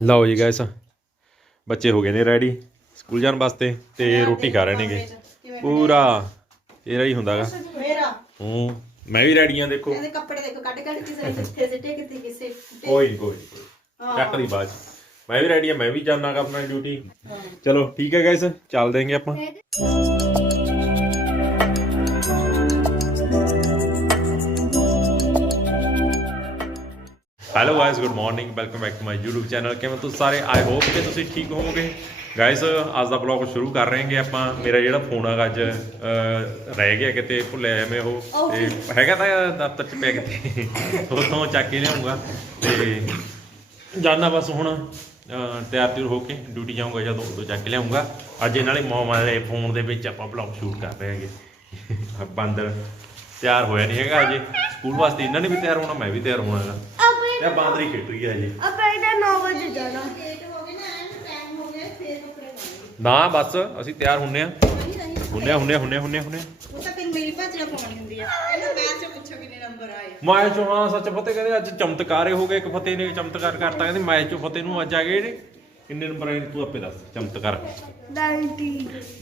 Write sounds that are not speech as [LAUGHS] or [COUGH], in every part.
ਲਓ ਜੀ ਗਾਇਸ ਬੱਚੇ ਹੋ ਗਏ ਨੇ ਰੈਡੀ ਸਕੂਲ ਜਾਣ ਵਾਸਤੇ ਤੇ ਰੋਟੀ ਖਾ ਰਹੇ ਨੇਗੇ। ਪੂਰਾ ਤੇਰਾ ਹੀ ਹੁੰਦਾਗਾ। ਮੇਰਾ? ਹੂੰ ਮੈਂ ਵੀ ਰੈਡੀ ਆ ਦੇਖੋ। ਇਹਦੇ ਕੱਪੜੇ ਦੇਖੋ ਕੱਢ ਕੱਢ ਕਿਸੇ ਨੇ ਕਿੱਥੇ ਸਿੱਟੇ ਕਿੱਥੇ ਕਿਸੇ। ਕੋਈ ਨੀ, ਕੋਈ ਨੀ, ਕੋਈ ਨੀ। ਚੱਕ ਦੀ 'ਚ। ਮੈਂ ਵੀ ਰੈਡੀ ਆ ਮੈਂ ਵੀ ਜਾਣਾਗਾ ਆਪਣਾ ਡਿਊਟੀ ਚਲੋ ਠੀਕ ਹੈ ਗਾਇਸ ਚੱਲ ਦੇਂਗੇ ਆਪਾਂ। Hello guys good morning welcome back to my YouTube channel ਕਿਵੇਂ ਤੁਸੀਂ ਸਾਰੇ? ਆਈ ਹੋਪ ਕਿ ਤੁਸੀਂ ਠੀਕ ਹੋਵੋਗੇ। ਗਾਇਸ ਅੱਜ ਦਾ ਵਲੌਗ ਸ਼ੁਰੂ ਕਰ ਰਹੇ ਹਾਂਗੇ ਆਪਾਂ। ਮੇਰਾ ਜਿਹੜਾ ਫੋਨ ਹੈਗਾ ਅੱਜ ਰਹਿ ਗਿਆ ਕਿਤੇ ਭੁੱਲਿਆ ਮੈਂ ਉਹ। ਤੇ ਹੈਗਾ ਤਾਂ ਦਫ਼ਤਰ ਚ ਪਿਆ ਕਿਤੇ। ਉੱਥੋਂ ਚੱਕ ਕੇ ਲਿਆਉਂਗਾ। ਤੇ ਜਾਣਾ ਬਸ ਹੁਣ ਤਿਆਰ ਤਿਉਰ ਹੋ ਕੇ ਡਿਊਟੀ ਜਾਊਂਗਾ ਜਦੋਂ ਉਦੋਂ ਚੱਕ ਕੇ ਲਿਆਉਂਗਾ ਅੱਜ ਇਹਨਾਂ ਵਾਲੇ ਮੋਮ ਵਾਲੇ ਫੋਨ ਦੇ ਵਿੱਚ ਆਪਾਂ ਵਲੌਗ ਸ਼ੂਟ ਕਰ ਰਹੇ ਹਾਂਗੇ। ਅੰਦਰ ਤਿਆਰ ਹੋਇਆ ਨਹੀਂ ਹੈਗਾ ਅਜੇ। ਸਕੂਲ ਵਾਸਤੇ ਇਹਨਾਂ ਨੇ ਵੀ ਤਿਆਰ ਹੋਣਾ ਮੈਂ ਵੀ ਤਿਆਰ ਹੋਣਾ ਹੈਗਾ। ਤੇ ਬਾਂਦਰੀ ਖੇਡ ਰਹੀ ਹੈ ਅਜੇ ਆਪਾਂ ਇਹਦਾ 9 ਵਜੇ ਜਾਣਾ। ਲੇਟ ਹੋ ਗਏ ਨਾ ਐਨ ਟਾਈਮ ਹੋ ਗਿਆ ਫੇਰ ਕੱਪੜੇ ਪਾਉਣੇ ਨਾ ਬਸ ਅਸੀਂ ਤਿਆਰ ਹੁੰਨੇ ਆ। ਨਹੀਂ ਨਹੀਂ ਹੁੰਨੇ ਆ ਹੁੰਨੇ ਆ ਹੁੰਨੇ ਆ ਹੁੰਨੇ ਆ ਹੁੰਨੇ ਆ। ਉਹ ਤਾਂ ਫਿਰ ਮੇਰੀ ਭਾਜੜਾ ਪਾਉਣੀ ਹੁੰਦੀ ਆ। ਇਹਨੂੰ ਮੈਚ ਚ ਪੁੱਛੋ ਕਿੰਨੇ ਨੰਬਰ ਆਏ ਮੈਂ ਚੋਂ ਹਾਂ ਸੱਚ ਫਤਿਹ ਕਹਿੰਦੇ ਅੱਜ ਚਮਤਕਾਰੇ ਹੋ ਗਏ ਇੱਕ ਫਤਿਹ ਨੇ ਚਮਤਕਾਰ ਕਰਤਾ ਕਹਿੰਦੇ ਮੈਚ ਚੋਂ ਫਤਿਹ ਨੂੰ ਅੱਜ ਆ ਗਏ ਨੇ। ਕਿੰਨੇ ਨੰਬਰ ਆਏ ਨੇ ਤੂੰ ਆਪੇ ਦੱਸ ਚਮਤਕਾਰ। 90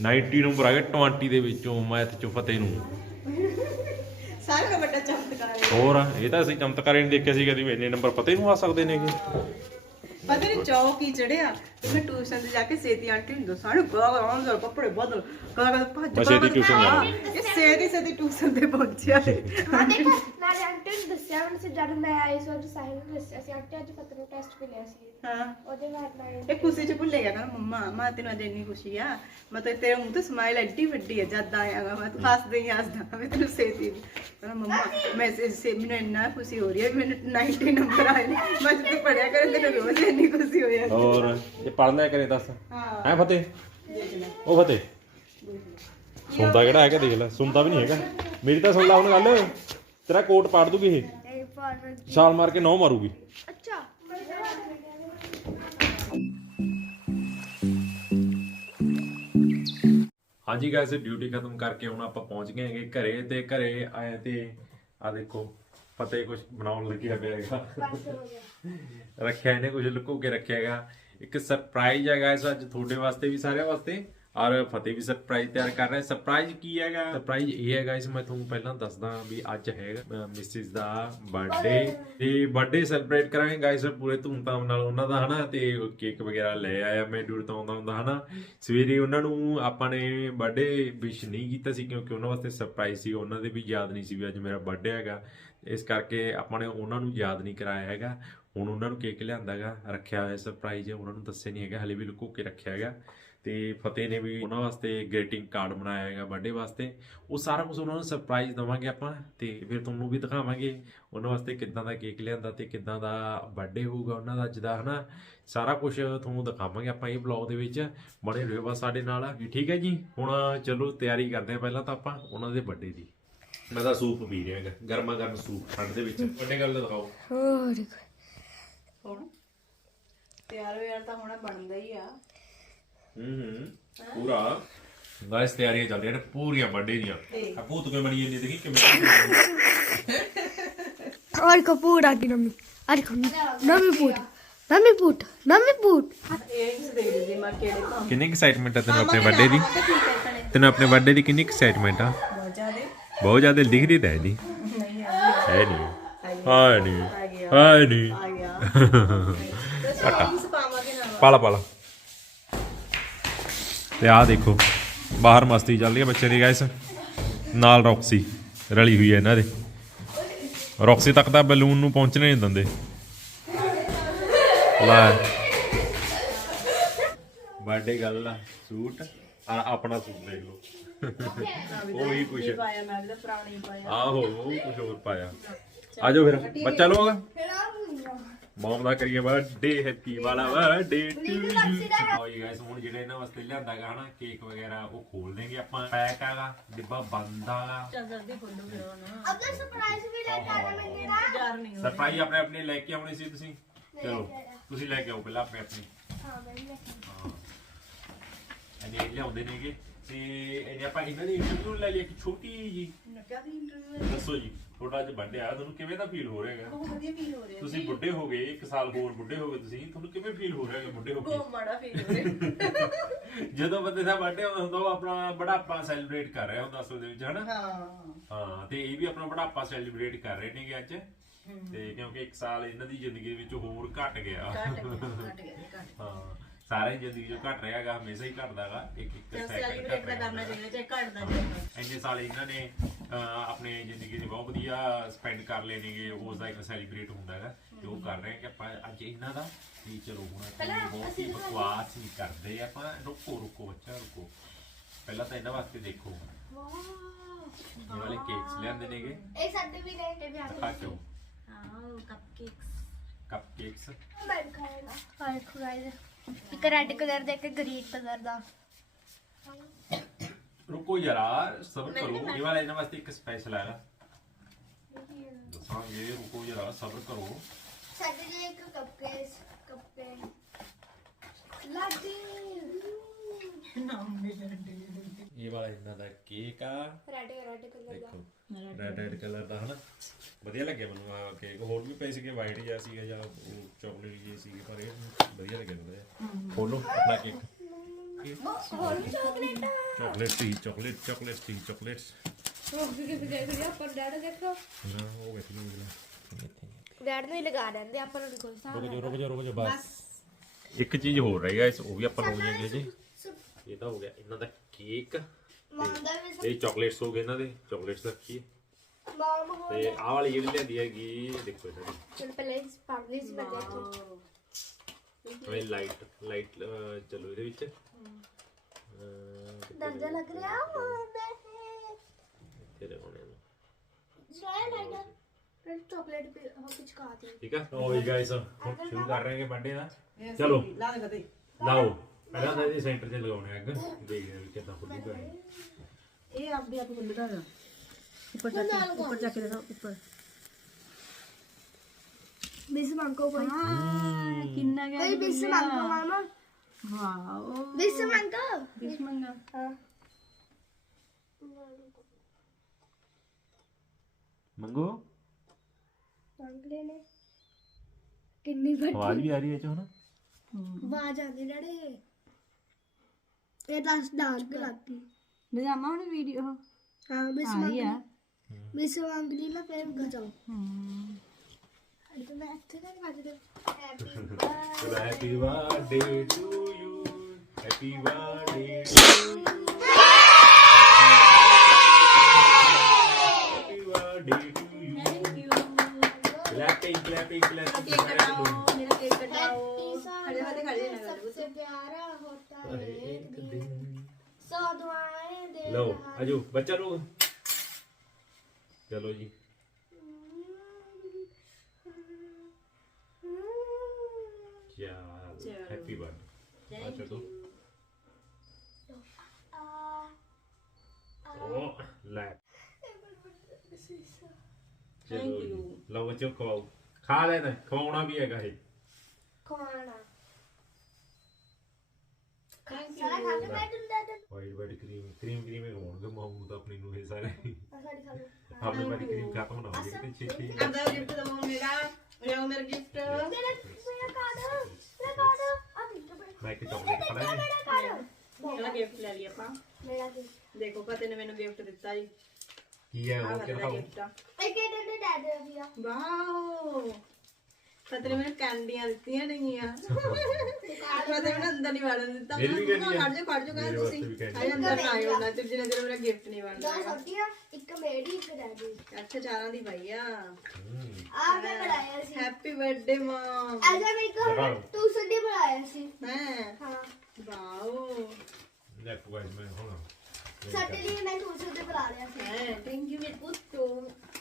90 ਨੰਬਰ ਆ ਗਏ 20 ਦੇ ਵਿੱਚੋਂ ਮੈਥ ਚੋਂ ਫਤਿਹ ਨੂੰ। ਸਾਰਿਆਂ ਦਾ ਵੱਡਾ ਚਮਤਕਾਰ ਹੈ। ਹੋਰ ਇਹ ਤਾਂ ਅਸੀਂ ਚਮਤਕਾਰੇ ਨਹੀਂ ਦੇਖਿਆ ਸੀ ਕਦੀ ਵੀ ਇੰਨੇ ਨੰਬਰ ਫਤਿਹ ਨੂੰ ਆ ਸਕਦੇ ਨੇਗੇ ਪਤਾ ਨਹੀਂ ਚੌਕ ਹੀ ਚੜਿਆ ਮੈਂ ਟਿਊਸ਼ਨ ਤੇ ਜਾ ਕੇ ਸੇਤੀ ਆਂਟੀ ਨੂੰ ਦੱਸਾਂ ਗਾਗ ਆਉਂਦਾ ਕੱਪੜੇ ਬਦਲ ਗਾਗ ਭੱਜ ਬਸ ਇਹਦੀ tuition ਜਾਣਾ। ਇਹ ਸੇਤੀ ਸੇਤੀ ਟਿਊਸ਼ਨ ਤੇ ਪਹੁੰਚਿਆ। ਆ ਦੇਖੋ ਨਾਲੇ ਆਂਟੀ ਨੂੰ ਦੱਸਿਆ ਮੈਨੂੰ ਸੀ ਜਦ ਮੈਂ ਆਈ ਸੀ ਅੱਜ ਸਾਹਿਲ ਨੂੰ ਦੱਸਿਆ ਸੀ। ਆਂਟੀ ਅੱਜ ਪਤਾ ਨੂੰ ਟੈਸਟ ਵੀ ਲਿਆ ਸੀ। ਹਾਂ। ਉਹਦੇ ਬਾਅਦ ਮੈਂ ਇਹ ਖੁਸ਼ੀ ਚ ਭੁੱਲੇ ਗਿਆ ਕਹਿੰਦਾ ਮੰਮਾ ਮਾਂ ਤੈਨੂੰ ਅੱਜ ਇੰਨੀ ਖੁਸ਼ੀ ਆ। ਮੈਂ ਤਾਂ ਤੇਰੇ ਮੂੰਹ ਤੇ ਸਮਾਈਲ ਐਡੀ ਵੱਡੀ ਆ ਜਦ ਆਇਆਗਾ ਮੈਂ ਤੂੰ ਹੱਸਦੇ ਹੀ ਹੱਸਦਾ ਮੈਂ ਤੈਨੂੰ ਸੇਤੀ ਕਹਿੰਦਾ ਮੰਮਾ ਮੈਂ ਸੇ ਸੇ- ਮੈਨੂੰ ਇੰਨਾ ਖੁਸ਼ੀ ਹੋ ਰਹੀ ਹੈ ਵੀ ਮੈਨੂੰ 90 ਨੰਬਰ ਆਏ ਨੇ। ਮੈਂ ਜਦੋਂ ਪੜਿਆ ਕਰ ਤੈਨੂੰ ਰੋਜ਼ ਇੰਨੀ ਖੁਸ਼ੀ ਹੋ ਜਾਂਦੀ ਹੋਰ ਇਹ ਪੜ ਲਿਆ ਕਰੇ ਦੱਸ? ਹਾਂ। ਹੈ ਫਤਿਹ? ਦੇਖ ਲੈ ਉਹ ਫਤਿਹ। ਸੁਣਦਾ ਕਿਹੜਾ ਹੈਗਾ ਦੇਖ ਲੈ ਸੁਣਦਾ ਵੀ ਨਹੀਂ ਹੈਗਾ। ਮੇਰੀ ਤਾਂ ਸੁਣ ਲਾ ਹੁਣ ਗੱਲ। ਤੇਰਾ ਕੋਟ ਪਾੜ ਦੂਗੀ ਇਹ। ਛਾਲ ਮਾਰ ਕੇ ਨੌ ਮਾਰੂਗੀ। ਅੱਛਾ। ਹਾਂਜੀ ਗਾਇਸ ਡਿਊਟੀ ਖਤਮ ਕਰਕੇ ਹੁਣ ਆਪਾਂ ਪਹੁੰਚ ਗਏ ਹੈਗੇ ਘਰੇ ਤੇ ਘਰੇ ਆਏ ਤੇ ਆ ਦੇਖੋ ਫਤਿਹ ਕੁਝ ਬਣਾਉਣ ਲੱਗਿਆ ਪਿਆ ਹੈਗਾ ਹੋ ਰੱਖਿਆ ਇਹਨੇ ਕੁਝ ਲੁਕੋ ਕੇ ਰੱਖਿਆ ਹੈਗਾ। ਇੱਕ ਸਰਪ੍ਰਾਈਜ਼ ਹੈ ਗਾਇਸ ਅੱਜ ਤੁਹਾਡੇ ਵਾਸਤੇ ਵੀ ਸਾਰਿਆਂ ਵਾਸਤੇ ਔਰ ਫਤਿਹ ਵੀ ਸਰਪ੍ਰਾਈਜ਼ ਤਿਆਰ ਕਰ ਰਿਹਾ। ਹੈ ਸਰਪ੍ਰਾਈਜ਼ ਕੀ ਹੈਗਾ? ਸਰਪ੍ਰਾਈਜ਼ ਇਹ ਹੈ ਗਾਇਸ ਮੈਂ ਤੁਹਾਨੂੰ ਪਹਿਲਾਂ ਦੱਸਦਾ ਵੀ ਅੱਜ ਹੈ ਮਿਸਿਸ ਦਾ ਬਰਥਡੇ ਤੇ ਬਰਥਡੇ ਸੈਲੀਬ੍ਰੇਟ ਕਰਾਂਗੇ ਗਾਇਸ ਪੂਰੇ ਧੂਮਧਾਮ ਨਾਲ ਉਹਨਾਂ ਦਾ ਹਨਾ? ਤੇ ਕੇਕ ਵਗੈਰਾ ਲੈ ਆਇਆ ਮੈਂ ਡਿਊਟੀ ਤੋਂ ਆਉਂਦਾ ਹੁੰਦਾ ਹਨਾ? ਸਵੇਰੇ ਉਹਨਾਂ ਨੂੰ ਆਪਾਂ ਨੇ ਬਰਥਡੇ ਵਿਸ਼ ਨਹੀਂ ਕੀਤਾ ਸੀ ਕਿਉਂਕਿ ਉਹਨਾਂ ਵਾਸਤੇ ਸਰਪ੍ਰਾਈਜ਼ ਸੀ ਉਹਨਾਂ ਦੇ ਵੀ ਯਾਦ ਨਹੀਂ ਸੀ ਵੀ ਅੱਜ ਮੇਰਾ ਬਰਥਡੇ ਹੈਗਾ। ਇਸ ਕਰਕੇ ਆਪਾਂ ਨੇ ਉਹਨਾਂ ਨੂੰ ਯਾਦ ਨਹੀਂ ਕਰਾਇਆ ਹੈਗਾ। ਹੁਣ ਉਹਨਾਂ ਨੂੰ ਕੇਕ ਲਿਆਂਦਾਗਾ ਰੱਖਿਆ ਹੋਇਆ ਸਰਪ੍ਰਾਈਜ਼ ਉਹਨਾਂ ਨੂੰ ਦੱਸਿਆ ਨਹੀਂ ਹੈਗਾ, ਹਲੇ ਵੀ ਲੁਕੋ ਕੇ ਰੱਖਿਆ ਹੈਗਾ। ਤੇ ਫਤਿਹ ਨੇ ਵੀ ਉਹਨਾਂ ਵਾਸਤੇ ਗ੍ਰੀਟਿੰਗ ਕਾਰਡ ਬਣਾਇਆ ਹੈਗਾ ਬਰਥਡੇ ਵਾਸਤੇ। ਉਹ ਸਾਰਾ ਕੁਝ ਉਹਨਾਂ ਨੂੰ ਸਰਪ੍ਰਾਈਜ਼ ਦਵਾਂਗੇ ਆਪਾਂ, ਤੇ ਫਿਰ ਤੁਹਾਨੂੰ ਵੀ ਦਿਖਾਵਾਂਗੇ ਉਹਨਾਂ ਵਾਸਤੇ ਕਿੱਦਾਂ ਦਾ ਕੇਕ ਲਿਆਂਦਾ ਤੇ ਕਿੱਦਾਂ ਦਾ ਬਰਥਡੇ ਹੋਊਗਾ ਉਹਨਾਂ ਦਾ ਅੱਜ ਦਾ, ਹਨਾ? ਸਾਰਾ ਕੁਝ ਤੁਹਾਨੂੰ ਦਿਖਾਵਾਂਗੇ ਆਪਾਂ ਇਹ ਵਲੌਗ ਦੇ ਵਿੱਚ। ਬਣੇ ਰਹੋ ਬਸ ਸਾਡੇ ਨਾਲ। ਵੀ ਠੀਕ ਹੈ ਜੀ? ਹੁਣ ਚਲੋ ਤਿਆਰੀ ਕਰਦੇ ਹਾਂ ਪਹਿਲਾਂ ਤਾਂ ਆਪਾਂ ਉਹਨਾਂ ਦੇ ਬਰਥਡੇ ਦੀ। ਮੈਂ ਤਾਂ ਸੂਪ ਪੀ ਰਿਹਾ ਹੈਗਾ, ਗਰਮਾ ਗਰਮ ਸੂਪ ਠੰਡ ਦੇ ਵਿੱਚ। ਵੱਡੇ ਗੱਲ ਦਿਖਾਓ ਹੋਰ। ਹੁਣ ਤਿਆਰ ਹੋਇਆ ਤਾਂ ਹੋਣਾ ਬਣਦਾ ਹੀ ਆ ਹੂੰ ਹੂੰ ਪੂਰਾ ਗਾਇਸ ਤਿਆਰੀਆਂ ਚੱਲ ਰਹੀਆਂ ਨੇ ਪੂਰੀਆਂ ਬਰਥਡੇ ਦੀਆਂ ਆ ਭੂਤ ਕੋਈ ਬਣੀ ਜਾਂਦੀ ਦੇਖੀ ਕਿਵੇਂ और कपूर आगे नमी अरे नमी पूट नमी पूट नमी पूट ਇਹ ਇਸ ਦੇ ਦੇ ਦੇ ਮੈਂ ਕਿਹੜੇ ਕੰਮ ਕਿੰਨੀ ਐਕਸਾਈਟਮੈਂਟ ਹੈ ਤੈਨੂੰ ਆਪਣੇ ਬਰਥਡੇ ਦੀ ਤੈਨੂੰ ਆਪਣੇ ਬਰਥਡੇ ਦੀ ਕਿੰਨੀ ਐਕਸਾਈਟਮੈਂਟ ਆ ਬਹੁਤ ਜ਼ਿਆਦੇ ਬਹੁਤ ਜ਼ਿਆਦਾ ਦਿਖਦੀ ਤਾਂ ਹੈ ਨਹੀਂ ਨਹੀਂ ਆ ਹੈ ਨਹੀਂ ਹੈ ਨਹੀਂ ਹੈ ਨਹੀਂ ਆ ਗਿਆ ਨਾਲ। ਪਾਲਾ ਪਾਲਾ। ਤੇ ਆਹ ਦੇਖੋ ਬਾਹਰ ਮਸਤੀ ਚੱਲ ਰਹੀ ਹੈ ਬੱਚੇ ਦੀ ਗਾਇਸ ਨਾਲ ਰੌਕਸੀ ਰਲੀ ਹੋਈ ਹੈ ਇਹਨਾਂ ਦੇ। ਰੌਕਸੀ ਤੱਕ ਤਾਂ ਬੈਲੂਨ ਨੂੰ ਪਹੁੰਚਣੇ ਨਹੀਂ ਦਿੰਦੇ। ਲੈ। ਬਰਥਡੇ ਗੱਲ ਆ ਸੂਟ। ਆ ਆਪਣਾ ਸੂਟ ਦੇਖ ਲਓ। ਉਹੀ ਕੁਛ। ਪਾਇਆ ਮੈਂ ਵੀ ਤਾਂ ਪੁਰਾਣੀ ਪਾਇਆ। ਆਹੋ ਕੁਛ ਹੋਰ ਪਾਇਆ। ਆ ਜਾਓ ਫਿਰ ਬੱਚਾ ਲੋਗਾ ਮੌਮ ਦਾ ਕਰੀਏ ਬਰਥਡੇ ਹੈਪੀ ਵਾਲਾ ਬਰਥਡੇ ਟੂ ਯੂ ਆਓ ਜੀ ਗਾਇਸ ਹੁਣ ਜਿਹੜਾ ਇਹਨਾਂ ਵਾਸਤੇ ਲਿਆਂਦਾਗਾ ਹਨਾ ਕੇਕ ਵਗੈਰਾ ਉਹ ਖੋਲ ਦੇਂਗੇ ਆਪਾਂ। ਪੈਕ ਆਗਾ ਡਿੱਬਾ ਬੰਦ ਆਗਾ ਚੱਲ ਜਲਦੀ ਖੋਲੋ ਫਿਰ ਉਹਨੂੰ ਅਬ ਸਰਪ੍ਰਾਈਜ਼ ਵੀ ਲੈ ਕੇ ਆਣਾ ਮੈਂ ਯਾਰ ਨਹੀਂ ਸਰਪ੍ਰਾਈਜ਼ ਆਪਣੇ ਆਪਣੇ ਲੈ ਕੇ ਆਉਣੀ ਸੀ ਤੁਸੀਂ? ਚਲੋ ਤੁਸੀਂ ਲੈ ਕੇ ਆਓ ਪਹਿਲਾਂ ਆਪਣੇ ਆਪਣੇ। ਹਾਂ ਮੈਂ ਲੈ ਕੇ ਹਾਂ। ਅਜੇ ਲਿਆਉਂਦੇ ਨੇਗੇ ਤੇ ਇਹਨੇ ਆਪਾਂ ਇਹਨਾਂ ਦੀ ਇੰਟਰਵਿਊ ਲੈ ਲਈ ਇੱਕ ਛੋਟੀ ਦੱਸੋ ਜੀ। ਤੁਹਾਡਾ ਅੱਜ ਬਰਥਡੇ ਆ ਤੁਹਾਨੂੰ ਕਿਵੇਂ ਦਾ ਫੀਲ ਹੋ ਰਿਹਾ ਹੈਗਾ? ਬਹੁਤ ਵਧੀਆ ਫੀਲ ਹੋ ਰਿਹਾ ਤੁਸੀਂ ਬੁੱਢੇ ਹੋ ਗਏ ਇੱਕ ਸਾਲ ਹੋਰ ਬੁੱਢੇ ਹੋ ਗਏ ਤੁਸੀਂ ਤੁਹਾਨੂੰ ਕਿਵੇਂ ਫੀਲ ਹੋ ਰਿਹਾ ਹੈ ਬੁੱਢੇ ਹੋ ਬਹੁਤ ਮਾੜਾ ਫੀਲ ਹੋ ਰਿਹਾ। [LAUGHS] ਜਦੋਂ ਬੰਦੇ ਦਾ ਬਰਥਡੇ ਹੁੰਦਾ ਉਹ ਆਪਣਾ ਬੁਢਾਪਾ ਸੈਲੀਬ੍ਰੇਟ ਕਰ ਰਿਹਾ ਹੁੰਦਾ ਅਸਲ ਦੇ ਵਿੱਚ ਹਨਾ? ਹਾਂ। ਹਾਂ ਤੇ ਇਹ ਵੀ ਆਪਣਾ ਬੁਢਾਪਾ ਸੈਲੀਬ੍ਰੇਟ ਕਰ ਰਹੇ ਨੇਗੇ ਅੱਜ। ਤੇ ਕਿਉਂਕਿ ਇੱਕ ਸਾਲ ਇਹਨਾਂ ਦੀ ਜ਼ਿੰਦਗੀ ਦੇ ਵਿੱਚ ਹੋਰ ਘਟ ਗਿਆ। ਘਟ ਗਿਆ ਘਟ ਗਿਆ ਘਟ ਹਾਂ। ਸਾਰੇ ਜ਼ਿੰਦਗੀ ਜੋ ਘਟ ਰਿਹਾਗਾ ਹਮੇਸ਼ਾ ਹੀ ਘਟਦਾਗਾ। ਇੱਕ ਇੱਕ ਗਿਆ ਸੈਕਿੰਡ ਸੈਲੀਬ੍ਰੇਟ ਤਾਂ ਕਰਨਾ ਚਾਹੀਦਾ ਚਾਹੇ ਘਟਦਾ ਜਾਏ ਇੰਨੇ ਸਾਲ ਇਹਨਾਂ ਨੇ ਅਹ, ਆਪਣੇ ਜ਼ਿੰਦਗੀ ਦੇ ਬਹੁਤ ਵਧੀਆ ਸਪੈਂਡ ਕਰ ਲਏ ਨੇਗੇ ਉਸ ਦਾ ਇੱਕ ਸੈਲੀਬ੍ਰੇਟ ਹੁੰਦਾ ਹੈਗਾ ਤੇ ਉਹ ਕਰ ਰਹੇ ਆ ਕਿ ਆਪਾਂ ਅੱਜ ਇਹਨਾਂ ਦਾ ਵੀ ਚਲੋ ਹੁਣ ਅਸੀਂ ਬਹੁਤ ਹੀ ਬਕਵਾਸ ਨਹੀਂ ਕਰਦੇ ਆਪਾਂ ਰੁਕੋ ਰੁਕੋ ਬੱਚਾ ਰੁਕੋ। ਪਹਿਲਾਂ ਤਾਂ ਇਹਨਾਂ ਵਾਸਤੇ ਦੇਖੋ। ਇਹ ਵਾਲੇ ਕੇਕਸ ਲਿਆਂਦੇ ਨੇਗੇ। ਇਹ ਸਾਡੇ ਵੀ ਨੇ ਇਹ ਵੀ ਦਿਖਾ ਕਿਉਂ ਹਾਂ ਕੱਪਕੇਕਸ ਕੱਪ ਕੇਕਸ ਮੈਂ ਖਾਏਗਾ। ਹਾਏ ਖੁਰਾਈ ਇੱਕ ਰੈੱਡ ਕਲਰ ਦਾ ਇੱਕ ਗ੍ਰੀਨ ਕਲਰ ਦਾ। ਰੁਕੋ ਯਾਰ ਸਬਰ ਕਰੋ। ਇਹ ਵਾਲਾ ਇਹਨਾਂ ਵਾਸਤੇ ਇੱਕ ਸਪੈਸ਼ਲ ਆਇਆ ਦੱਸਾਂਗੇ ਰੁਕੋ ਯਾਰ ਸਬਰ ਕਰੋ। ਸਾਡੇ ਲਈ ਇੱਕ ਕੱਪਕੇਸ ਕੱਪੇ ਲਾਡੀ! ਨਾਮ ਵੀ ਲੱਡੇ ਇਹ ਵਾਲਾ ਇਹਨਾਂ ਦਾ ਕੇਕ ਆ। ਰੈੱਡ ਰੈੱਡ ਕਲਰ ਦਾ। ਦੇਖੋ। ਰੈਡ ਰੈਡ ਕਲਰ ਦਾ ਹਨਾ? ਵਧੀਆ ਲੱਗਿਆ ਮੈਨੂੰ ਆ ਕੇਕ ਹੋਰ ਵੀ ਪਏ ਸੀਗੇ ਵਾਈਟ ਜਿਹਾ ਸੀਗਾ ਜਾਂ ਉਹ ਚਾਕਲੇਟ ਜਿਹੇ ਸੀਗੇ ਪਰ ਇਹ ਵਧੀਆ ਲੱਗਿਆ ਮੈਨੂੰ ਖੋਲੋ ਆਪਣਾ ਕੇਕ ਚਾਕਲੇਟ ਚਾਕਲੇਟ ਸੀ ਚਾਕਲੇਟ ਚਾਕਲੇਟ ਸੀ ਦੇਖੋ। ਨਾ ਉਹ ਵੇਖ ਲਓ ਡੈਡ ਨੂੰ ਹੀ ਲਗਾ ਦਿੰਦੇ ਆਪਾਂ ਨੀ ਕੋਈ ਸਾਹ ਰੁਕ ਜਾ ਰੁਕ ਜਾ ਰੁਕ ਜਾ ਬਸ। ਇੱਕ ਚੀਜ਼ ਹੋਰ ਰਹੀ ਗਾਇਸ ਉਹ ਵੀ ਆਪਾਂ ਨੂੰ ਹੋ ਜਾਏਗੀ ਜੀ। ਇਹ ਤਾਂ ਹੋ ਗਿਆ ਇਹਨਾਂ ਦਾ ਕੇਕ ਮਾਂ ਦਾ ਵੀ ਇਹ ਚਾਕਲੇਟਸ ਹੋ ਗਏ ਇਹਨਾਂ ਦੇ ਚਾਕਲੇਟਸ ਰੱਖੀ ਮਾਮ ਹੋ ਤੇ ਆਹ ਵਾਲੀ ਜਿਹੜੀ ਲੈਂਦੀ ਹੈਗੀ ਦੇਖੋ ਇਹਨਾਂ ਦੀ। ਚਲ ਪਹਿਲਾਂ ਇਸ ਪਾਣੀ ਚ ਬਜਾ ਕੇ ਇਹ ਲਾਈਟ ਲਾਈਟ ਚਲੋ ਇਹਦੇ ਵਿੱਚ। ਅਹ, ਦਰਜਾ ਲੱਗ ਰਿਹਾ ਮਾਂ ਦਾ ਇੱਥੇ ਲਗਾਉਣੇ ਨੇ ਜਲਾਇਆ ਲਾਈਟਰ ਫਿਰ ਚਾਕਲੇਟ ਵੀ ਉਹ ਕੁਝ ਖਾ ਦੀ। ਠੀਕ ਆ? ਲੋ ਜੀ ਗਾਇਸ ਹੁਣ ਸ਼ੁਰੂ ਕਰ ਰਹੇ ਹਾਂ ਬਰਥਡੇ ਦਾ। ਚਲੋ। ਲਾ ਦੇ ਕਦੇ। ਲਾਓ। ਪਹਿਲਾਂ ਤਾਂ ਇਹਦੇ ਸੈਂਟਰ 'ਚ ਲਗਾਉਣੇ ਅੱਗ ਦੇਖਦੇ ਵੀ ਕਿੱਦਾਂ ਖੁੱਲੂਗਾ ਇਹ ਇਹ ਆਪਦੇ ਆਪ ਖੁੱਲਦਾ ਹੈ ਉੱਪਰ ਜਾ ਕੇ ਉੱਪਰ ਜਾ ਕੇ ਦੇਖੋ ਉੱਪਰ। ਬਿਸ ਮੰਗੋ ਕੋਈ। ਹਾਂ ਕਿੰਨਾ ਗਿਆ ਕੋਈ ਬਿਸ ਮੰਗੋ ਮਾਮਾ। ਵਾਓ ਬਿਸ ਮੰਗੋ। ਬਿਸ ਮੰਗਾ। ਹਾਂ। ਮੰਗੋ? ਮੰਗ ਲੈ ਨੇ ਕਿੰਨੀ ਵੱਡੀ। ਆਵਾਜ਼ ਵੀ ਆ ਰਹੀ ਹੈ ਚੋ ਨਾ ਆਵਾਜ਼ ਆਉਂਦੀ ਡੜੇ ਇਹ ਦਸ ਡਾਂਸ ਲੱਗਦੀ ਨਿਜਾਮਾ ਹੁਣ ਵੀਡੀਓ ਹਾਂ ਬਿਸ ਆ ਰਹੀ ਮੰਗ ਆ ਬਿਸ ਮੰਗ ਲਈ ਨਾ ਫਿਰ ਗਜਾਓ ਹਮ ਅਰੇ ਤਾਂ ਮੈਂ ਇੱਥੇ ਕਰ ਵੱਜ ਦੇ ਹੈਪੀ ਚਲੋ happy birthday to you happy birthday happy birthday to you clapping clapping clapping cake ਕਟਾਓ ਮੇਰਾ ਕੇਕ ਕਟਾਓ ਖੜੇ खड़े होते खड़े ना करो सबसे प्यारा होता है ਸੌ ਦੁਆਏ ਦੇ ਲਓ ਆਜੋ ਬੱਚਾ ਲੋਗ ਚਲੋ ਜੀ। ਚਲ ਹੈਪੀ ਬਰਥਡੇ ਆ ਚਲੋ। ਉਹ ਲੈ। ਚਲੋ ਜੀ। ਲਓ ਬੱਚੋ ਖਵਾਓ। ਖਾ ਲੈਣਾ ਖਵਾਉਣਾ ਵੀ ਹੈਗਾ ਇਹ। ਖਵਾਣਾ ਥੈਂਕ ਯੂ ਸਾਰਾ ਖਾ ਕੇ ਬੈਠ ਗਿਫਟ ਮੇਰਾ ਗਿਫਟ ਲੈ। ਲਈ ਦੇਖੋ ਪਤੇ ਨੇ ਮੈਨੂੰ ਗਿਫਟ ਦਿੱਤਾ ਜੀ। ਕੀ ਹੈ ਉਹ? ਕਿਹੜਾ ਹੈ ਇੱਕ ਇਹਦੇ ਡੈਡ ਦਾ ਵੀ ਆ। ਵਾਓ। ਪਤਰੇ ਮੈਨੂੰ ਕੈਂਡੀਆਂ ਦਿੱਤੀਆਂ ਨਹੀਂਆਂ ਪਤਰੇ ਮੈਨੂੰ ਅੰਦਰ ਨਹੀਂ ਵੜਨ ਦਿੱਤਾ। ਮੇਰੀ ਵੀ ਕਹਿੰਦੀ ਆ। ਖੜ ਜਾ ਖੜ ਜਾ ਕਹਿੰਦੇ ਮੇਰੇ ਵਾਸਤੇ ਵੀ ਤੁਸੀਂ ਕਹਿੰਦੀ ਹਾਏ ਅੰਦਰ ਨਾ ਆਇਓ ਨਾ ਤੇ ਜਿੰਨਾ ਚਿਰ ਮੇਰਾ ਗਿਫਟ ਨਹੀਂ ਦੋ ਬਣਦਾ ਸਬਜ਼ੀਆਂ ਇੱਕ ਮੇੜੀ ਇੱਕ ਦਾਦੀ ਅੱਛਾ ਚਾਰਾਂ ਦੀ ਭਾਈ ਆ। ਆ ਮੈਂ ਬਣਾਇਆ ਸੀ। ਹੈਪੀ ਬਰਥਡੇ ਮਮ ਐਸਾ ਮੇਰੇ ਕੋਲ ਤੂੰ ਸੰਦੇ ਬਣਾਇਆ ਸੀ। ਮੈਂ? ਹਾਂ। ਵਾਓ। ਲੈ ਕੋਈ ਮੈਂ ਹੁਣ ਸਾਡੇ ਲਈ ਮੈਂ ਤੂੰ ਸੰਦੇ ਬਣਾ ਲਿਆ ਸੀ। ਹੈ ਥੈਂਕ ਯੂ ਮੇਰੇ ਪੁੱਤੋ।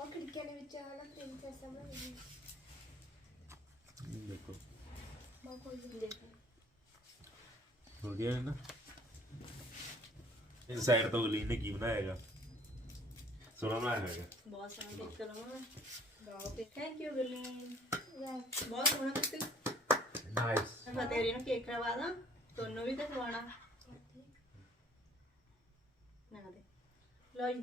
ਉਹ ਖਿੜਕੀਆਂ ਦੇ ਵਿੱਚ ਹਨਾ ਪ੍ਰਿੰਸੈਸ ਬਣਾਈ ਇਹ ਦੇਖੋ। ਮੈਂ ਕੋਈ ਨਹੀਂ ਦੇਖੀ। ਵਧੀਆ ਹੈ ਨਾ? ਇਸ ਸਾਈਡ ਤੋਂ ਗਲੀਨ ਨੇ ਕੀ ਬਣਾਇਆ ਹੈਗਾ? ਸੋਹਣਾ ਬਣਾਇਆ ਹੈਗਾ। ਬਹੁਤ ਸੋਹਣਾ ਪਿਕ ਕਰਾਉਣਾ ਗਾਓ ਤੇ। ਥੈਂਕ ਯੂ ਗਲੀਨ ਬਹੁਤ ਸੋਹਣਾ ਤੁਸੀਂ ਨਾਈਸ ਮੈਂ ਤੇਰੇ ਨੂੰ ਕੇਕ ਖਵਾ ਦਾਂ ਤੁਹਾਨੂੰ ਵੀ ਤੇ ਖਵਾਣਾ ਨਾ ਦੇ। ਲੋ ਜੀ।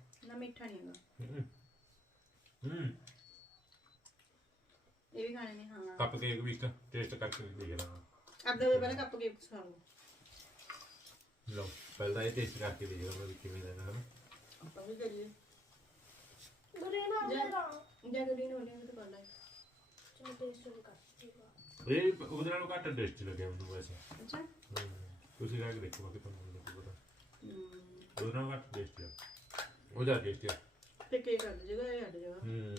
ਨਾ ਮਿੱਠਾ ਨਹੀਂ ਹੈਗਾ ਹੂੰ ਹੂੰ ਇਹ ਵੀ ਖਾਣੇ ਨੇ ਹਾਂ ਕੱਪ ਕੇਕ ਵੀ ਇੱਕ ਟੇਸਟ ਕਰਕੇ ਵੀ ਦੇਖ ਲਾਂ ਆਪਦੇ ਵੀ ਪਹਿਲਾਂ ਕੱਪ ਕੇਕ ਖਾਓ ਲਓ ਪਹਿਲਾਂ ਇਹ ਟੇਸਟ ਕਰਕੇ ਦੇਖ ਲਾਂ ਵੀ ਕਿਵੇਂ ਦਾ ਹੈ ਆਪਾਂ ਵੀ ਕਰੀਏ गुरीना जा। मेरा ਜਾਂ ਗਲੀ ਨੂੰ ਉਹਨੇ ਤਾਂ ਕਰਨਾ ਹੈ चलो टेस्ट कर ਇਹ ਉਹਦੇ ਨਾਲੋਂ ਘੱਟ ਟੇਸਟ ਲੱਗਿਆ ਮੈਨੂੰ ਵੈਸੇ ਅੱਛਾ ਹੂੰ। ਤੁਸੀਂ ਜਾ ਕੇ ਦੇਖੋ ਕਿ ਤੁਹਾਨੂੰ ਲੱਗੂ ਪਤਾ ਹਮ, ਉਹਦੇ ਨਾਲੋਂ ਘੱਟ ਟੇਸਟ ਆ ਉਹ ਜਾ ਟੇਸਟ ਆ। ਤੇ ਕੇਕ ਹਟ ਜਗਾ ਇਹ ਹਟ ਜਗਾ ਹੂੰ।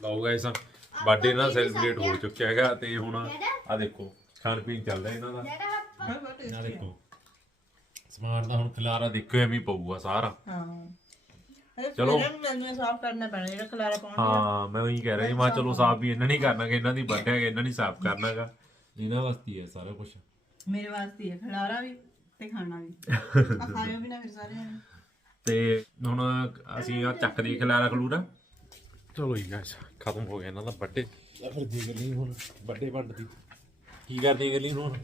ਲਓ ਗਾਇਸ ਬਰਥਡੇ ਨਾਲ ਸੈਲੀਬ੍ਰੇਟ ਹੋ ਚੁੱਕਿਆ ਹੈਗਾ ਤੇ ਹੁਣ ਆ ਦੇਖੋ ਖਾਣ ਪੀਣ ਚੱਲਦਾ ਇਹਨਾਂ ਦਾ। ਆ। ਦੇਖੋ ਸਮਾਨ ਦਾ ਹੁਣ ਖਿਲਾਰਾ ਦੇਖੋ ਐਵੇਂ ਪਊਗਾ ਸਾਰਾ। ਹਾਂ। ਚਲੋ। ਮੈਨੂੰ ਸਾਫ਼ ਕਰਨਾ ਪੈਣਾ ਜਿਹੜਾ ਖਲਾਰਾ ਪਾਉਣਾ ਹਾਂ ਮੈਂ ਉਹੀ ਕਹਿ ਰਿਹਾ ਜੀ ਮੈਂ ਚਲੋ ਸਾਫ਼ ਵੀ ਇਹਨਾਂ ਨਹੀਂ ਕਰਨਾਗਾ ਇਹਨਾਂ ਦੀ ਬਰਥਡੇ ਹੈਗਾ ਇਹਨਾਂ ਨਹੀਂ ਸਾਫ਼ ਕਰਨਾਗਾ ਇਹਨਾਂ ਵਾਸਤੇ ਹੀ ਹੈ ਸਾਰਾ ਕੁਝ ਮੇਰੇ ਵਾਸਤੇ ਹੈ ਖਲਾਰਾ ਵੀ [LAUGHS] ਤੇ ਹੁਣ ਅਸੀਂ ਆ ਚੱਕ ਦੀ ਖਲਾਰਾ ਖਲੂਰਾ। ਚਲੋ ਜੀ ਗਾਇਸ ਖਤਮ ਹੋ ਗਿਆ ਇਹਨਾਂ ਦਾ ਬੱਡੇ ਲੈ ਫਿਰ ਦੀ ਗੱਲੀ ਹੁਣ ਵੱਡੇ ਵੰਡ ਦੀ। ਕੀ ਕਰਦੇ ਗੱਲੀ ਹੁਣ?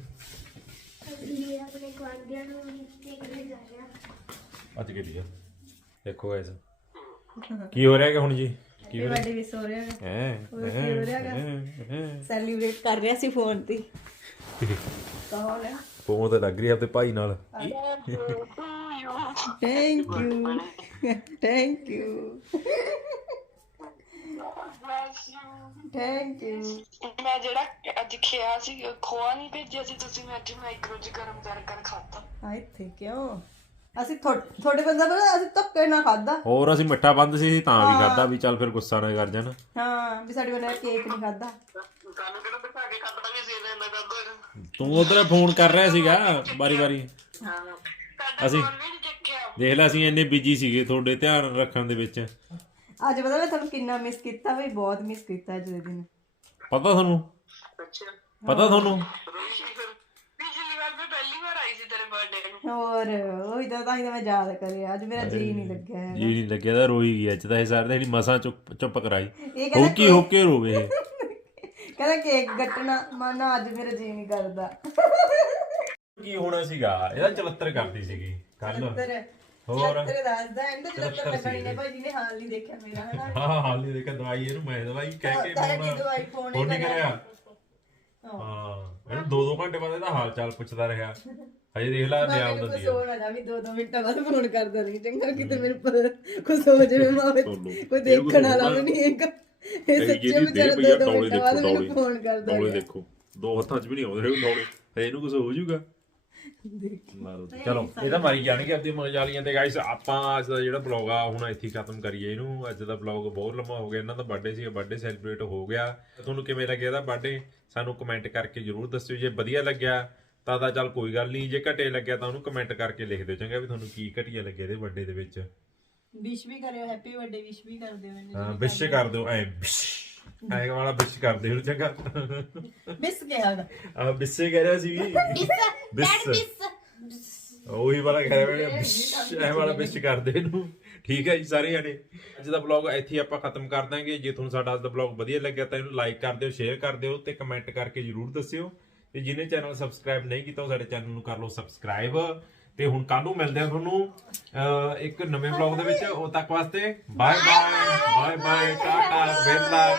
ਅੱਜ ਕੇ ਆ ਦੇਖੋ ਗਾਇਸ ਕੀ ਹੋ ਰਿਹਾ ਹੈ ਹੁਣ ਜੀ? ਕੀ ਹੋ ਰਿਹਾ? ਹੈ ਸੈਲੀਬ੍ਰੇਟ ਕਰ ਰਿਹਾ ਸੀ ਫੋਨ ਤੇ ਕੌਣ ਹੈ? ਫੋਨ ਤੇ ਲੱਗ ਰਹੀ ਆਪਣੇ ਭਾਈ ਨਾਲ। Thank you thank you thank you ਮੈਂ ਜਿਹੜਾ ਅੱਜ ਖਿਆ ਸੀ ਖੋਆ ਨਹੀਂ ਭੇਜਿਆ ਸੀ ਤੁਸੀਂ ਮੈਂ ਅੱਜ ਮਾਈਕਰੋ ਚ ਗਰਮ ਕਰ ਕਰ ਖਾਤਾ ਆ ਇੱਥੇ ਕਿਉਂ? ਅਸੀਂ ਥੋ- ਤੁਹਾਡੇ ਬੰਦਾ ਪਤਾ ਅਸੀਂ ਧੱਕੇ ਨਾ ਖਾਦਾ ਹੋਰ ਅਸੀਂ ਮਿੱਠਾ ਬੰਦ ਸੀ ਤਾਂ ਵੀ ਖਾਦਾ ਵੀ ਚੱਲ ਫਿਰ ਗੁੱਸਾ ਨਾ ਕਰ ਜਾਣ। ਹਾਂ ਵੀ ਸਾਡੇ ਬੰਦੇ ਕੇਕ ਨਹੀਂ ਖਾਦਾ ਸਾਨੂੰ ਕਿਹੜਾ ਬਿਠਾ ਕੇ ਖਾਦਾ ਵੀ ਸੀ ਨਾ ਕਰਦਾ ਤੂੰ ਉਧਰ ਫੋਨ ਕਰ ਰਿਹਾ ਸੀਗਾ ਬਾਰੀ ਬਾਰੀ ਹਾਂ। ਅਸੀਂ ਦੇਖ ਲੈ ਅਸੀਂ ਇੰਨੇ ਬਿਜ਼ੀ ਸੀਗੇ ਤੁਹਾਡੇ ਧਿਆਨ ਰੱਖਣ ਦੇ ਵਿੱਚ। ਅੱਜ ਪਤਾ ਮੈਂ ਤੁਹਾਨੂੰ ਕਿੰਨਾ ਮਿਸ ਕੀਤਾ ਵੀ ਬਹੁਤ ਮਿਸ ਕੀਤਾ ਅੱਜ ਦੇ ਦਿਨ। ਪਤਾ ਤੁਹਾਨੂੰ? ਅੱਛਾ। ਪਤਾ ਤੁਹਾਨੂੰ? ਹੋਰ ਉਹੀ ਤਾਂ ਤਾਂ ਹੀ ਤਾਂ ਮੈਂ ਯਾਦ ਕਰਿਆ ਅੱਜ ਮੇਰਾ ਜੀ ਨਹੀਂ ਲੱਗਿਆ ਹੈਗਾ। ਜੀ ਨਹੀਂ ਲੱਗਿਆ ਤਾਂ ਰੋਈ ਗਈ ਅੱਜ ਤਾਂ ਇਹ ਸਾਰੇ ਦਿਨ ਮਸਾਂ ਚੁੱਪ ਚੁੱਪ ਕਰਾਈ। ਇਹ ਕਹਿੰਦਾ ਹੋਕੀ ਹੋਕੇ ਰੋਵੇ ਇਹ। ਕਹਿੰਦਾ ਕੇਕ ਕੱਟਣਾ ਮਾਨਾ ਅੱਜ ਮੇਰਾ ਜੀ ਨਹੀਂ ਕਰਦਾ। ਕੀ ਹੋਣਾ ਸੀਗਾ? ਇਹਦਾ ਚਲੱਤਰ ਕਰਦੀ ਸੀਗੀ। ਕੱਲ ਤੇਰੇ ਹੋਰ। ਤੇਰੇ ਦੱਸਦਾ ਐਂਡ ਤੇ ਚੁਹੱਤਰ ਲੱਗਣੀ ਨੇ। ਭਾਈ ਜੀ ਨੇ ਹਾਲ ਨਹੀਂ ਦੇਖਿਆ ਮੇਰਾ ਹਨਾ? ਹਾਂ ਹਾਲ ਨਹੀਂ ਦੇਖਿਆ ਦਵਾਈ ਇਹਨੂੰ ਮੈਂ ਦਵਾਈ ਕਹਿ ਕੇ ਕਹਿ ਕੇ ਫੋਨ ਦਵਾਈ ਫੋਨ ਹੀ ਫੋਨ ਨਹੀਂ ਕਰਿਆ। ਕਰਿਆ। ਹਾਂ। ਇਹਨੂੰ ਦੋ ਦੋ ਘੰਟੇ ਬਾਅਦ ਇਹਦਾ ਹਾਲ ਚਾਲ ਪੁੱਛਦਾ ਰਿਹਾ। ਹਜੇ ਦੇਖ ਲੈ ਲਿਆ ਮੈਨੂੰ ਹੁੰਦਾ ਕੁਝ ਦੀ ਹੋ ਨਾ ਜਾਵੀ ਦੋ ਦੋ ਮਿੰਟਾਂ ਬਾਅਦ ਫੋਨ ਕਰਦਾ ਨਹੀਂ ਚੰਗਾ ਕਿਤੇ ਮੇਰੇ ਪਰ ਕੁਝ ਹੋ ਜਾਵੇ ਮਾਵੇ ਕੋਈ ਦੇਖਣ ਵਾਲਾ ਵੀ ਨਹੀਂ ਹੈਗਾ। ਇਹ ਸੱਚੇ ਵਿਚਾਰਾ ਦੋ ਦੋ ਮਿੰਟਾਂ ਬਾਅਦ ਮੈਨੂੰ ਫੋਨ ਕਰਦਾ ਡੌਲੇ। ਦੇਖੋ। ਦੋ ਹੱਥਾਂ 'ਚ ਵੀ ਨਹੀਂ ਆਉਂਦੇ ਰਹੇ ਡੌਲੇ ਹਜੇ ਇਹਨੂੰ ਕੁਝ ਹੋ ਜਾਊਗਾ। ਚਲੋ ਇਹ ਤਾਂ ਮਾਰੀ ਜਾਣਗੇ ਆਪਣੀ ਮਜਾਲੀਆਂ ਤੇ ਗਾਇਸ ਆਪਾਂ ਅੱਜ ਦਾ ਜਿਹੜਾ ਬਲੌਗ ਆ ਹੁਣ ਇੱਥੇ ਖਤਮ ਕਰੀਏ ਇਹਨੂੰ। ਅੱਜ ਦਾ ਬਲੌਗ ਬਹੁਤ ਲੰਮਾ ਹੋ ਗਿਆ ਇਹਨਾਂ ਦਾ ਬਰਥਡੇ ਸੀ ਬਰਥਡੇ ਸੈਲੀਬ੍ਰੇਟ ਹੋ ਗਿਆ। ਤੁਹਾਨੂੰ ਕਿਵੇਂ ਲੱਗਿਆ ਇਹਦਾ ਬਰਥਡੇ ਸਾਨੂੰ ਕਮੈਂਟ ਕਰਕੇ ਜਰੂਰ ਦੱਸਿਓ ਜੇ ਵਧੀਆ ਲੱਗਿਆ ਤਾਂ ਤਾਂ ਚੱਲ ਕੋਈ ਗੱਲ ਨਹੀਂ ਜੇ ਘਟੇ ਲੱਗਿਆ ਤਾਂ ਉਹਨੂੰ ਕਮੈਂਟ ਕਰਕੇ ਲਿਖ ਦਿਓ ਚੰਗਾ ਵੀ ਤੁਹਾਨੂੰ ਕੀ ਘਟੀਆ ਲੱਗਿਆ ਇਹਦੇ ਬਰਥਡੇ ਦੇ ਵਿੱਚ। ਵਿਸ਼ ਵੀ ਕਰਿਓ ਹੈਪੀ ਬਰਥਡੇ ਵਿਸ਼ ਵੀ ਕਰ ਦਿਓ ਮੈਨੂੰ ਹਾਂ ਵਿਸ਼ ਕਰ ਦਿਓ। ਐ ਵਿਸ਼ ਐਗ ਵਾਲਾ ਬਿਸ਼ ਕਰਦੇ ਹੁਣ ਚੰਗਾ। ਬਿਸ ਗਿਆ ਗਾ। ਆ ਬਿੱਸੇ ਕਹਿ ਰਿਹਾ ਸੀ ਵੀ। ਬਿਸ ਉਹੀ ਵਾਲਾ ਕਹਿ ਰਿਹਾ ਮੈਂ ਐ ਵਾਲਾ ਬਿਸ਼ ਕਰਦੇ ਇਹਨੂੰ। ਠੀਕ ਹੈ ਜੀ ਸਾਰੇ ਜਣੇ ਅੱਜ ਦਾ ਵਲੌਗ ਇੱਥੇ ਆਪਾਂ ਖਤਮ ਕਰ ਦਾਂਗੇ। ਜੇ ਤੁਹਾਨੂੰ ਸਾਡਾ ਅੱਜ ਦਾ ਵਲੌਗ ਵਧੀਆ ਲੱਗਿਆ ਤਾਂ ਇਹਨੂੰ ਲਾਈਕ ਕਰ ਦਿਓ ਸ਼ੇਅਰ ਕਰ ਦਿਓ ਤੇ ਕਮੈਂਟ ਕਰਕੇ ਜਰੂਰ ਦੱਸਿਓ। ਤੇ ਜਿਹਨੇ ਚੈਨਲ ਸਬਸਕ੍ਰਾਈਬ ਨਹੀਂ ਕੀਤਾ ਉਹ ਸਾਡੇ ਚੈਨਲ ਨੂੰ ਕਰ ਲਓ ਸਬਸਕ੍ਰਾਈਬ। ਤੇ ਹੁਣ ਕੱਲ ਨੂੰ ਮਿਲਦੇ ਆ ਤੁਹਾਨੂੰ ਅਹ, ਇੱਕ ਨਵੇਂ ਵਲੌਗ ਦੇ ਵਿੱਚ। ਉਦੋਂ ਤੱਕ ਵਾਸਤੇ bye bye bye bye tata Bela.